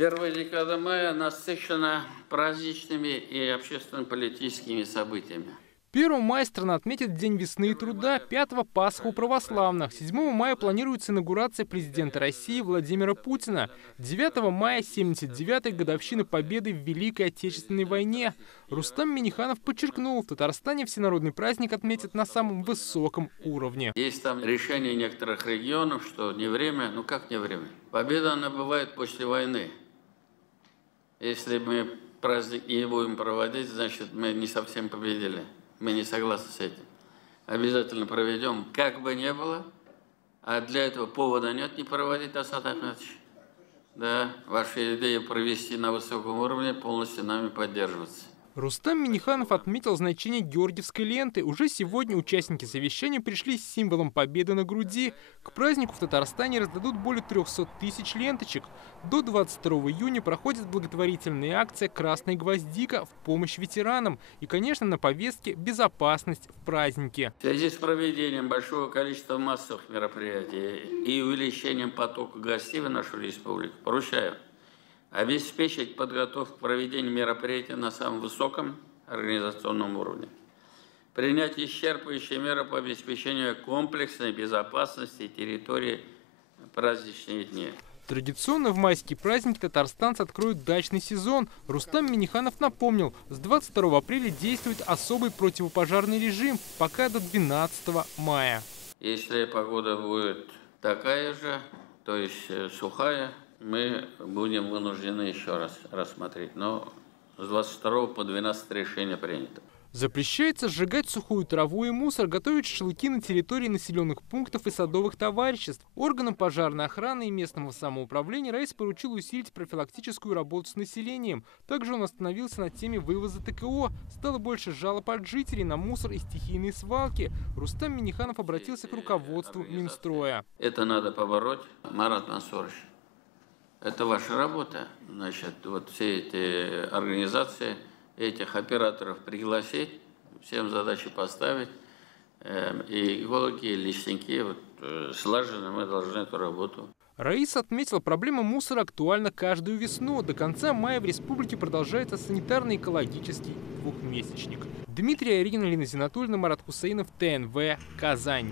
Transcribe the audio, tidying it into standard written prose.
Первая декада мая насыщена праздничными и общественно-политическими событиями. 1 мая страна отметит День весны и труда, 5-го Пасху у православных. 7 мая планируется инаугурация президента России Владимира Путина. 9 мая 79-й годовщина победы в Великой Отечественной войне. Рустам Минниханов подчеркнул, в Татарстане всенародный праздник отметят на самом высоком уровне. Есть там решение некоторых регионов, что не время, ну как не время? Победа, она бывает после войны. Если мы праздник не будем проводить, значит мы не совсем победили. Мы не согласны с этим. Обязательно проведем, как бы ни было. А для этого повода нет не проводить, Асад Ахмедович. Да, ваша идея провести на высоком уровне полностью нами поддерживается. Рустам Минниханов отметил значение георгиевской ленты. Уже сегодня участники совещания пришли с символом победы на груди. К празднику в Татарстане раздадут более 300 тысяч ленточек. До 22 июня проходит благотворительная акция «Красная гвоздика» в помощь ветеранам. И, конечно, на повестке безопасность в празднике. В связи с проведением большого количества массовых мероприятий и увеличением потока гостей в нашу республику, поручаю обеспечить подготовку к проведению мероприятий на самом высоком организационном уровне. Принять исчерпывающие меры по обеспечению комплексной безопасности территории праздничные дни. Традиционно в майские праздники татарстанцы откроют дачный сезон. Рустам Минниханов напомнил, с 22 апреля действует особый противопожарный режим, пока до 12 мая. Если погода будет такая же, то есть сухая, мы будем вынуждены еще раз рассмотреть. Но с 22 по 12 решение принято. Запрещается сжигать сухую траву и мусор, готовить шашлыки на территории населенных пунктов и садовых товариществ. Органам пожарной охраны и местного самоуправления Раис поручил усилить профилактическую работу с населением. Также он остановился на теме вывоза ТКО. Стало больше жалоб от жителей на мусор и стихийные свалки. Рустам Минниханов обратился к руководству Минстроя. Это надо побороть, Марат Мансурович. Это ваша работа. Значит, вот все эти организации, этих операторов пригласить, всем задачи поставить. И экологи, и лесники, слаженно мы должны эту работу. Раис отметил, проблема мусора актуальна каждую весну. До конца мая в республике продолжается санитарно-экологический двухмесячник. Дмитрий Аверин, Лина Зинатульна, Марат Хусейнов, ТНВ, Казань.